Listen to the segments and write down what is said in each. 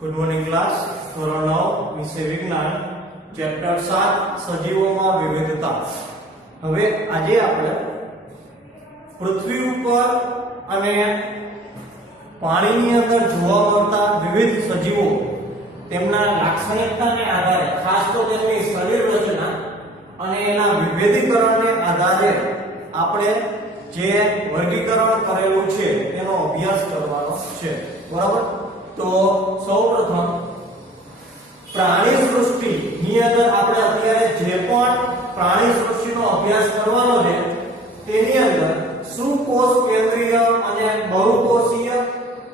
Good morning class. ધોરણ 9 વિષય વિજ્ઞાન, ચેપ્ટર 7 સજીવોમાં વિવિધતા. હવે આજે આપણે પૃથ્વી ઉપર અને પાણીની અંદર જોવા મળતા વિવિધ સજીવો, તેમના લાક્ષણિકતાને આધારે, ખાસ તો તેમની શરીર રચના અને એના વિભેદીકરણને આધારે આપણે જે વર્ગીકરણ કરેલું છે તેનો અભ્યાસ કરવાનો છે. બરાબર? તો સૌપ્રથમ પ્રાણી સૃષ્ટિની અંદર આપણે અત્યારે જે પણ પ્રાણી સૃષ્ટિનો અભ્યાસ કરવાનો છે તેની અંદર સુકોષ કેન્દ્રીય અને બહુકોષીય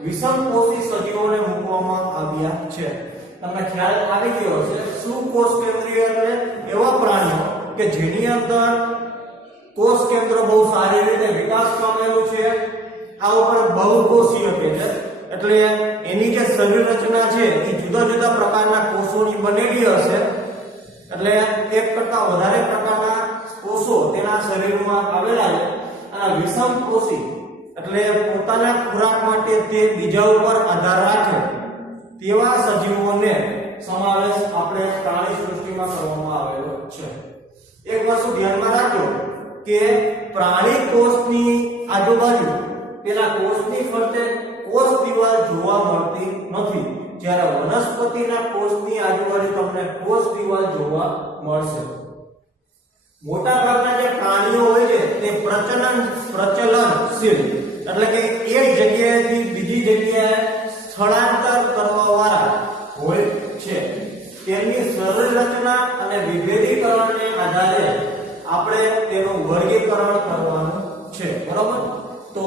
વિષમકોષી સજીવોને મૂકવામાં આવ્યા છે. તમને ખ્યાલ આવી ગયો છે. સુકોષ કેન્દ્રીય એટલે એવા પ્રાણીઓ કે જેની અંદર કોષ કેન્દ્ર બહુ સારી રીતે વિકાસ પામેલું છે. આ ઉપરાંત બહુકોષીય કે છે એટલે એની જે શરીર રચના છે એ જુદા જુદા પ્રકારના કોષોની બનેલી હશે. એટલે એક કરતા વધારે પ્રકારના કોષો તેના શરીરમાં આવેલા છે. અને વિષમકોષી એટલે પોતાના ખોરાક માટે તે બીજા ઉપર આધાર રાખે તેવા સજીવોને સમાવેશ આપણે પ્રાણી સૃષ્ટિમાં કરવામાં આવેલો છે. એક વસ્તુ ધ્યાનમાં રાખજો કે પ્રાણી કોષની આજુબાજુ પેલા કોષની ફરતે કોષ દિવાલ જોવા મળતી નથી, જ્યારે વનસ્પતિના કોષની આજુબાજુ તમને કોષ દિવાલ જોવા મળશે. મોટા ભાગના જે પ્રાણીઓ હોય છે તે પ્રચલનશીલ એટલે કે એક જગ્યાએથી બીજી જગ્યાએ સ્થળાંતર કરવા વાળા હોય છે. તેમની શરીર રચના અને વિભેદીકરણને આધારે આપણે તેનું વર્ગીકરણ કરવાનું છે. બરાબર? તો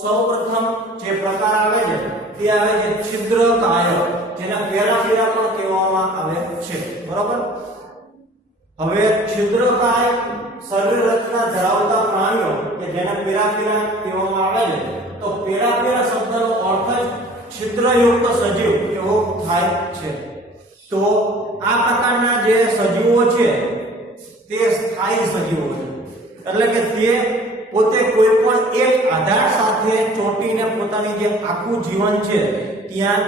સૌપ્રથમ જે પ્રકાર આવે છે તે આવે છે છિદ્રકાય, જેને પેરાફિરા પણ કહેવામાં આવે છે. બરાબર? હવે છિદ્રકાય શરીર રચના ધરાવતા પ્રાણીઓ કે જેને પેરાફિરા કહેવામાં આવે છે, તો પેરાફિરા શબ્દનો અર્થ જ છિદ્રયુક્ત સજીવ એવો થાય છે. તો આ પ્રકારના જે સજીવો છે તે સ્થાયી સજીવો છે, એટલે કે તે પોતે કોઈ પણ એક આધાર સાથે ચોંટીને પોતાની જે આખું જીવન છે ત્યાં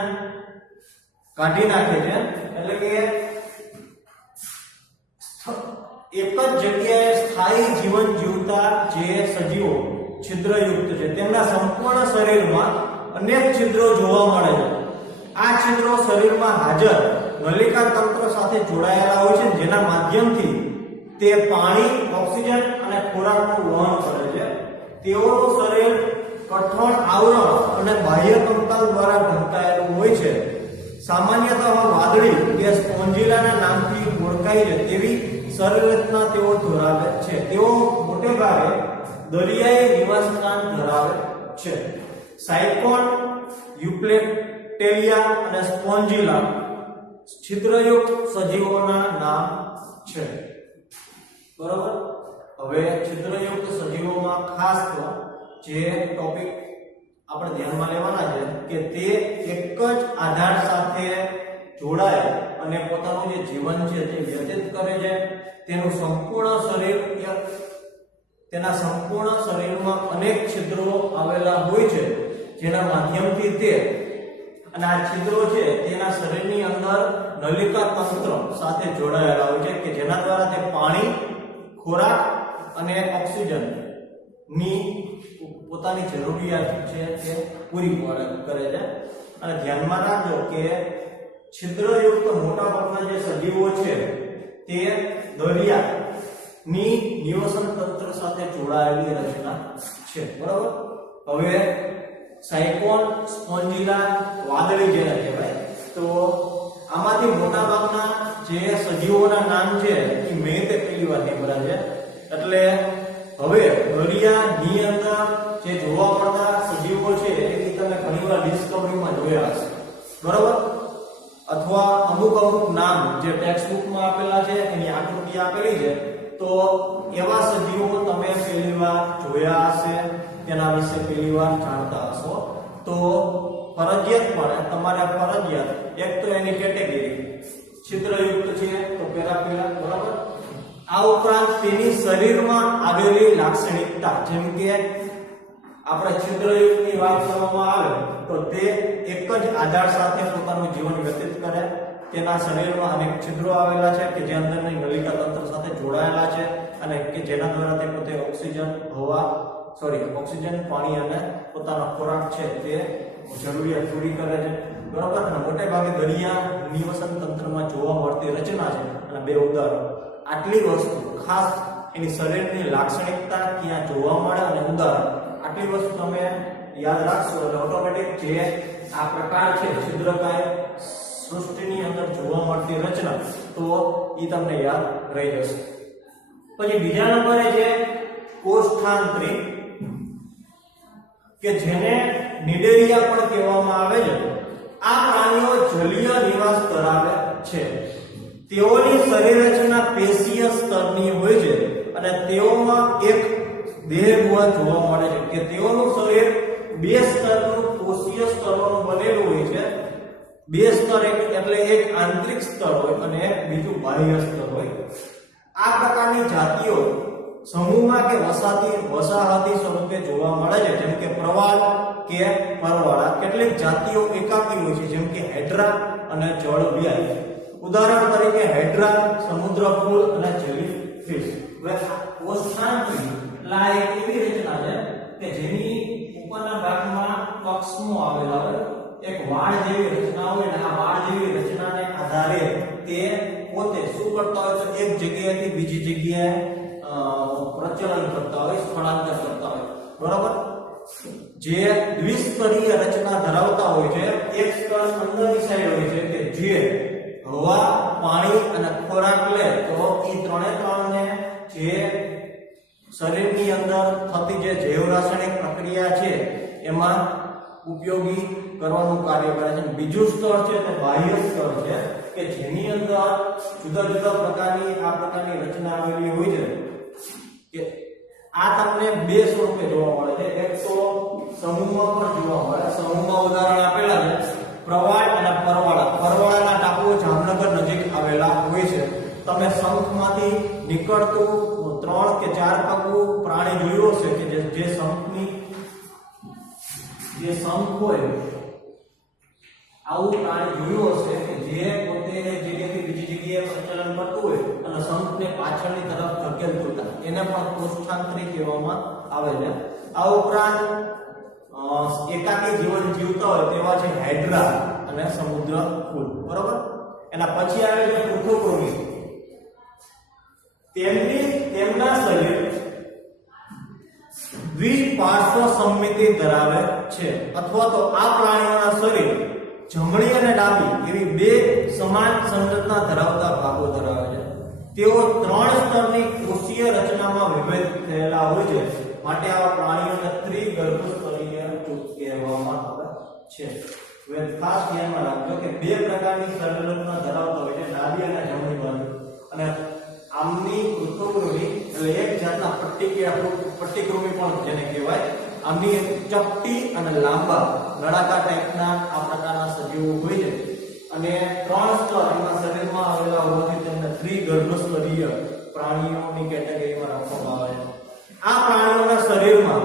કાઢી નાખે છે. એટલે કે એક જ જગ્યાએ સ્થાયી જીવન જીવતા જે સજીવો છિદ્રયુક્ત છે તેમના સંપૂર્ણ શરીરમાં અનેક છિદ્રો જોવા મળે છે. આ છિદ્રો શરીરમાં હાજર નલિકા તંત્ર સાથે જોડાયેલા હોય છે, જેના માધ્યમથી તે પાણી, ઓક્સિજન અને ખોરાકનું વહન કરે છે. તેઓનું શરીર કઠણ આવરણ અને બાહ્ય કંકાલ દ્વારા ઢંકાયેલું હોય છે. સામાન્યતઃ વાદળી કે સ્પોન્જિલાના નામથી ઓળખાય છે તેવી શરીર રચના તેઓ ધરાવે છે. તેઓ મોટે ભાગે દરિયાઈ નિવાસસ્થાન ધરાવે છે. સાયકોન, યુપ્લેટેલિયા અને સ્પોન્જિલા છિદ્રયુક્ત સજીવોના નામ છે. બરાબર? હવે છિદ્રયુક્ત સજીવોમાં ખાસ તો જે ટોપિક આપણે ધ્યાનમાં લેવાના છે કે તે એક જ આધાર સાથે જોડાય અને પોતાનું જે જીવન છે તે વ્યતીત કરે છે. તેનું સંપૂર્ણ શરીર, તેના સંપૂર્ણ શરીરમાં અનેક છિદ્રો આવેલા હોય છે, જેના માધ્યમથી તે અને આ છિદ્રો છે તેના શરીરની અંદર નલિકા તંત્ર સાથે જોડાયેલા હોય છે કે જેના દ્વારા તે પાણી, ખોરાક અને ઓક્સિજન ની પોતાની જરૂરિયાત છે તે પૂરી કરે છે. અને ધ્યાનમાં રાખજો કે છિદ્રયુક્ત મોટા ભાગના જે સજીવો છે તે દરિયાની નિવસન તંત્ર સાથે જોડાયેલી રચના છે. બરાબર? હવે સાયકોન, સ્પોન્જિલા, વાદળી જેને કહેવાય, તો આમાંથી મોટા ભાગના જે સજીવોના નામ છે એ મેં તે પહેલી વાર નીકળ્યા છે. એટલે હવે દરિયાની અંદર જે જોવા મળતા સજીવો છે એ તમે ઘણીવાર ડિસ્કવરીમાં જોયા હશે. બરાબર? અથવા અમુક નામ જે ટેક્સ્ટ બુકમાં આપેલા છે, એની આકૃતિ આપેલી છે, તો એવા સજીવો તમે પહેલી વાર જોયા હશે, તેના વિશે પહેલી વાર જાણતા હશો. તો ફરજિયાતપણે તમારે ફરજિયાત એક તો એની કેટેગરી છિદ્રયુક્ત છે તો પેરાફિરા. બરાબર? આ ઉપરાંત તેની શરીરમાં આવેલી લાક્ષણિકતા, જેમ કે આપણે છિદ્રયુક્તની વાત કરવામાં આવે તો તે એક જ આધાર સાથે પોતાનું જીવન વ્યતીત કરે. તેના શરીરમાં અનેક છિદ્રો આવેલા છે કે જે અંદરની નલિકા તંત્ર સાથે જોડાયેલા છે અને કે જેના દ્વારા તે પોતે ઓક્સિજન, પાણી અને પોતાનો ખોરાક છે તે જરૂરિયાત પૂરી કરે છે. બરાબર. અને મોટે ભાગે દરિયા નિવસન તંત્રમાં જોવા મળતી રચના છે. અને બે ઉદાહરણ, આટલી વસ્તુ ખાસ એની શરીરની લાક્ષણિકતા ક્યાં જોવા મળે અને ઉદાહરણ, આટલી વસ્તુ તમે યાદ રાખશો એટલે ઓટોમેટિક જે આ પ્રકાર છે છિદ્રકાય સૃષ્ટિની અંદર જોવા મળતી રચના તો એ તમને યાદ રહી જશે. પછી બીજા નંબરે છે કોષ્ઠાંતરી કે જેને નિડેરિયા પણ કહેવામાં આવે છે. આ પ્રાણીઓ જલીય નિવાસ ધરાવે છે. તેઓની શરીર રચના પેશીય સ્તરની હોય છે અને તેઓમાં એક દેહગુહા જોવા મળે છે કે તેઓનું શરીર બે સ્તરનું કોષીય સ્તરોનું બનેલું હોય છે. બે સ્તર એટલે એક આંતરિક સ્તર હોય અને એક બીજું બાહ્ય સ્તર હોય. આ પ્રકારની જાતિઓ સમૂહમાં કે વસાહતી સ્વરૂપે જોવા મળે છે, જેમ કે પ્રવાળ કે પરવાળા. કેટલીક જાતિઓ એકાકી હોય છે, જેમ કે હેડ્રા અને જળવ્યાય. ઉદાહરણ તરીકે હેડ્રા, સમુદ્ર ફૂલ અને જેલીફિશ. હવે કોષ્ઠાંતરી એટલે એક એવી રચના છે કે જેની ઉપરના ભાગમાં કક્ષમો આવેલા હોય, એક વાળ જેવી રચના હોય અને આ વાળ જેવી રચનાને આધારે તે પોતે શું કરતા હોય તો એક જગ્યાએથી બીજી જગ્યાએ પ્રચલન કરતા હોય, સ્થળાંતર કરતા હોય. બરાબર. જે દ્વિસ્તરીય રચના ધરાવતા હોય છે. એક સ્તર અંદરની સાઈડ હોય છે કે જે હવા, પાણી અને ખોરાક લે તો એ ત્રણે જે શરીરની અંદર થતી જે જૈવ રાસાયણિક પ્રક્રિયા છે એમાં ઉપયોગી કરવાનું કાર્ય કરે છે. બીજું સ્તર છે તે બાહ્ય સ્તર છે કે જેની અંદર જુદા જુદા પ્રકારની રચના આવેલી હોય છે કે આ તમને બે સ્વરૂપે જોવા મળે છે. એક તો સમૂહમાં પણ જોવા મળે. સમૂહમાં ઉદાહરણ આપેલા છે પ્રવાળ અને પરવાળા. પરવાળાના ટાપુઓ જામનગર નજીક આવેલા હોય છે. તમે શંખમાંથી નીકળતું 3 કે 4 પગનું પ્રાણી જોયું હશે કે જે શંખ હોય આવું પ્રાણી જોયું હશે કે જે પોતે જગ્યાએથી બીજી જગ્યાએ પ્રચલન કરતું હોય અને શંખને પાછળની તરફ ધકેલતું હોય. એને પણ કોષ્ઠાંતરી કહેવામાં આવે છે. આ ઉપરાંત એકાકી જીવન જીવતા હોય તેવા છે હાઇડ્રા અને સમુદ્ર ફૂલ. બરોબર. એના પછી આવે છે પૃથુકૃમિ. તેમના શરીર દ્વિપાર્શ્વ સમમિતિ ધરાવે છે અથવા તો આ પ્રાણીઓના શરીર જમણી અને ડાબી એવી બે સમાન સંરચના ધરાવતા ભાગો ધરાવે છે. તેઓ 3 સ્તરની કોષીય રચનામાં વિભેદ થયેલા હોય છે. માટે આવા પ્રાણીઓને ત્રિગર્ભસ્તરીય જૂથ કહેવામાં આવે છે. હવે ખાસ ધ્યાનમાં રાખજો કે બે પ્રકારની શરીર રચના ધરાવતા હોય છે, ડાબી અને જમણી બાજુ. અને આમની પૃથુકૃમિ એટલે એક જાતના પટ્ટીકૃમિ પણ જેને કહેવાય. આમની ચપટી અને લાંબા નળાકાર ટાઈપના આ પ્રકારના સજીવો હોય છે અને 3 સ્તર એમના શરીરમાં આવેલા હોવાથી તેમને ત્રિગર્ભસ્તરીય પ્રાણીઓની કેટેગરીમાં રાખવામાં આવે છે. આ પ્રાણીઓના શરીરમાં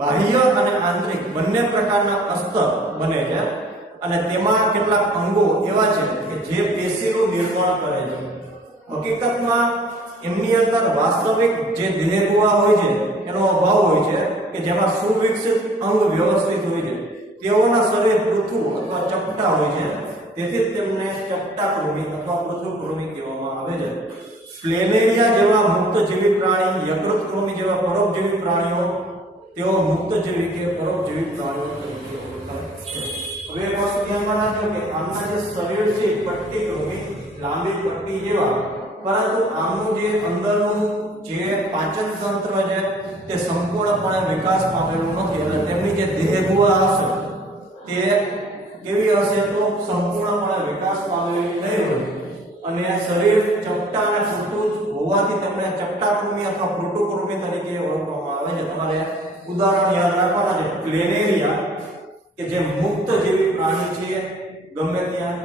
બાહ્ય અને આંતરિક બંને પ્રકારના અસ્તર બને છે અને તેમાં કેટલાક અંગો એવા છે કે જે પેશીનું નિર્માણ કરે છે. હકીકતમાં એમની અંદર વાસ્તવિક જે દેહગુહા હોય છે એનો અભાવ હોય છે કે જેમાં સુવિકસિત અંગ વ્યવસ્થિત હોય છે. તેઓના શરીર પૃથુ અથવા ચપટા હોય છે, તેથી તેમને ચપટાકૃમિ અથવા પૃથુકૃમિ કહેવામાં આવે છે. પ્લેનેરિયા જેવા મુક્તજીવી પ્રાણી, યકૃતકૃમિ જેવા પરોપજીવી પ્રાણીઓ તેઓ મુક્તજીવી કે પરોપજીવી પ્રાણીઓ તરીકે ઓળખાય છે. હવે એક વસ્તુ ધ્યાનમાં રાખજો કે આમના જે શરીર છે પટ્ટીકૃમિ, લાંબી પટ્ટી જેવા, પરંતુ આમનું જે અંદરનું જે પાચન તંત્ર છે તે સંપૂર્ણપણે વિકાસ પામેલું નથી. એટલે તેમની જે દેહગુહા હશે તે કેવી હશે તો સંપૂર્ણપણે વિકાસ પામેલી નહીં હોય અને શરીર ચપટા અને પૂરતું હોવાથી તેમને ચપટાકૃમિ અથવા પૃટુકૃમિ તરીકે ઓળખવામાં આવે છે. તમારે ઉદાહરણ યાદ રાખવાના છે. પ્લેનેરિયા કે જે મુક્ત જેવી પ્રાણી છે, ગમે ત્યાં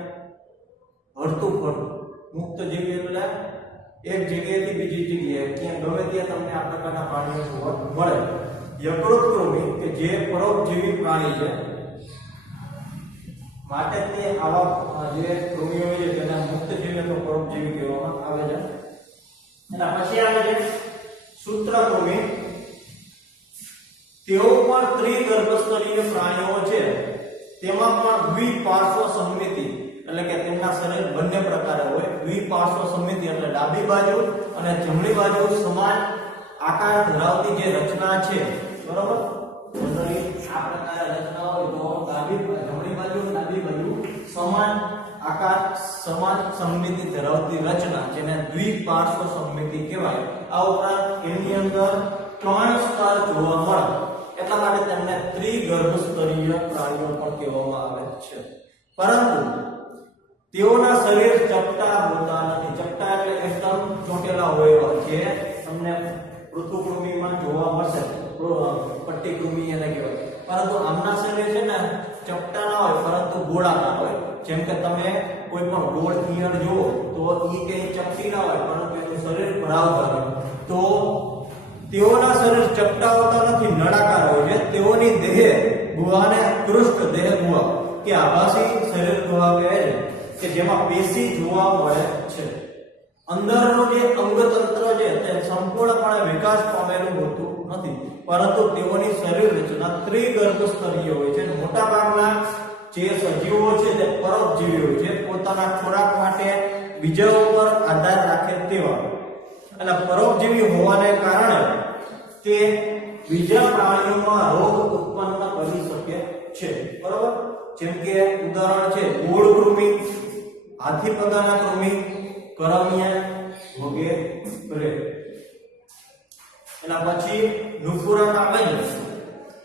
હરતું ફરતું મુક્ત જેવી એટલે એક જગ્યાએથી બીજી જગ્યાએ ક્યાં ગમે ત્યાં તમને આ પ્રકારના પ્રાણીઓ જોવા મળે. યકૃતકૃમિ જે પરોપજીવી પ્રાણી છે માટે તે આવા જે કૃમિઓ છે તેને મુક્તજીવી અથવા પરોપજીવી કહેવામાં આવે છે. એના પછી આવે છે સૂત્રકૃમિ. તેઓ પણ ત્રિગર્ભસ્તરીય પ્રાણીઓ છે. તેમાં પણ દ્વિપાર્શ્વ સંમિતિ એટલે કે તેમના શરીર બંને પ્રકારે હોય. દ્વિપાર્શ્વ સંમિતિ એટલે ડાબી બાજુ અને જમણી બાજુ સમાન આકાર ધરાવતી જે રચના છે, બરોબર, મંડળી આ પ્રકારે રચના હોય તો જમણી બાજુ ડાબી બાજુ સમાન આકાર સમાન સંમિતિ ધરાવતી રચના જેને દ્વિપાર્શ્વ સંમિતિ કહેવાય. આ ઉપરાંત એની અંદર 3 સ્તર જોવા મળે એટલા માટે તેમને ત્રિગર્ભસ્તરીય પ્રાણીઓ પણ કહેવામાં આવે છે. પરંતુ તેઓના શરીર ચપટા હોતા નથી. ચપટા એટલે એકદમ ચોટેલા હોય એવા જે તમને પૃથુકૃમિમાં જોવા મળશે. પટ્ટીકૃમિ એને કહેવાય. પરંતુ આમના શરીર છે ને ચપટા ના હોય પરંતુ ગોળાકાર હોય. જેમ કે તમે કોઈ પણ ગોળ ઈયળ જુઓ તો ઈ કે ચપટી ના હોય પરંતુ એનું શરીર ભરાવદાર હોય. તો તેઓના શરીર ચપટા હોતા નથી, નળાકાર હોય છે. તેઓની દેહ ગુહાને કૃષ્ણ દેહ ગુહા કે આભાસી શરીર ગુહા કહે છે કે જેમાં પેશી જોવા મળે છે. અંદરનું જે અંગતંત્ર છે તે સંપૂર્ણપણે વિકાસ પામેલું હોતું નથી, પરંતુ તેઓની શરીર રચના ત્રિગર્ભસ્તરીય હોય છે. મોટા ભાગના જે સજીવો છે તે પરોપજીવી હોય છે. પોતાના ખોરાક માટે બીજા ઉપર આધાર રાખે તેવા. અને પરોપજીવી હોવાને કારણે તે બીજા પ્રાણીઓમાં રોગ ઉત્પન્ન કરી શકે છે, બરોબર. જેમ કે ઉદાહરણ છે ગોળ કૃમિ, હાથી પગાના કૃમિ, કરમિયા વગેરે. એના પછી નુપુરક આવે છે.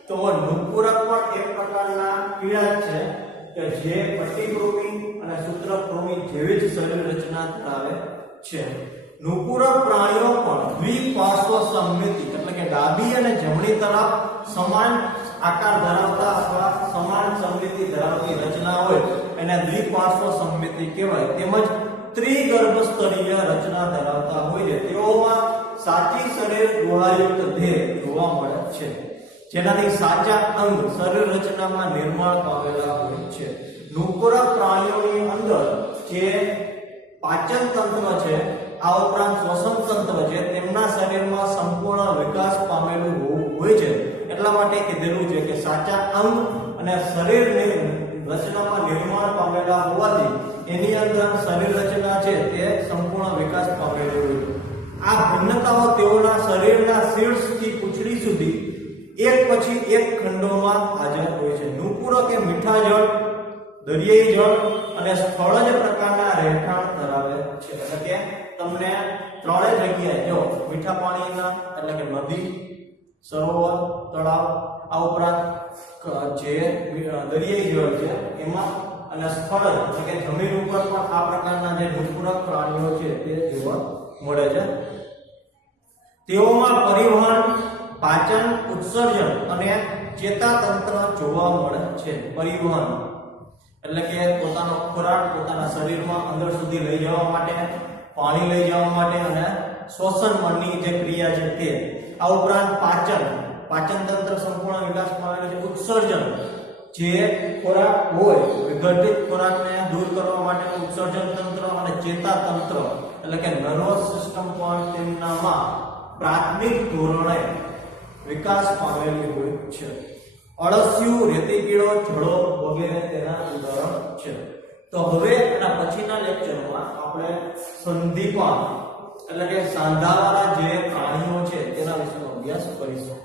તો નુપુરક પણ એક પ્રકારના કીડા છે કે જે પટ્ટીકૃમિ અને સૂત્રકૃમિ જેવી જ શરીર રચના ધરાવે છે. નુપુરક પ્રાણીઓ પણ દ્વિપાર્શ્વ સંમિતિ એટલે કે ડાબી અને જમણી તરફ સમાન આકાર ધરાવતા અથવા સમાન સંમિતિ ધરાવતી રચના હોય એને દ્વિપાર્શ્વ સંમિતિ કહેવાય. તેમજ ત્રિગર્ભસ્તરીય રચના ધરાવતા હોય છે. તેઓમાં સાચી શરીર ગુહાયુક્ત દેહ જોવા મળે છે, જેનાથી સાચા અંગ શરીર રચનામાં નિર્માણ પામેલા હોય છે. નુપુરક પ્રાણીઓની અંદર જે પાચન તંત્ર છે, આ ઉપરાંત શ્વસન તંત્ર છે, તેમના શરીરમાં સંપૂર્ણ વિકાસ પામેલું હોય છે. એટલા માટે કીધેલું છે કે સાચા અંગ અને શરીરની રચનામાં નિર્માણ પામેલા હોવાથી એની અંદર શરીર રચના છે તે સંપૂર્ણ વિકાસ પામેલી હોય છે. આ ભિન્નતાઓ તેઓના શરીરના શીર્ષથી પૂંછડી સુધી એક પછી એક ખંડોમાં હાજર હોય છે. નુપુરક એ મીઠા જળ, દરિયાઈ જળ અને સ્થળજ પ્રકારના રહેઠાણ ધરાવે છે. એટલે કે તમને ત્રણેય જગ્યાએ જો મીઠા પાણીના એટલે કે નદી, સરોવર, તળાવ, આ ઉપરાંત જે દરિયાઈ જળ છે એમાં અને સ્થળ એટલે કે જમીન ઉપર પણ આ પ્રકારના જે નુપુરક પ્રાણીઓ છે તે જોવા મળે છે. તેઓમાં પરિવહન, પાચન, ઉત્સર્જન અને ચેતાતંત્ર જોવા મળે છે. પરિવહન એટલે કે પોતાનો ખોરાક પોતાના શરીરમાં અંદર સુધી લઈ જવા માટે, પાણી લઈ જવા માટે અને શ્વસનની જે ક્રિયા છે તે. આ ઉપરાંત પાચન તંત્ર સંપૂર્ણ વિકાસ પામેલું છે. ઉત્સર્જન જે ખોરાક હોય વિઘટિત ખોરાકને દૂર કરવા માટેનું ઉત્સર્જન તંત્ર અને ચેતાતંત્ર એટલે કે નર્વસ સિસ્ટમ પણ તેમનામાં પ્રાથમિક ધોરણે વિકાસ પામેલી હોય છે. અળસિયું, રેતી કીડો, જળો વગેરે તેના ઉદાહરણ છે. તો હવે એના પછીના લેક્ચરમાં આપણે સંધિપાન એટલે કે સાંધાવાળા જે પ્રાણીઓ છે તેના વિશેનો અભ્યાસ કરીશું.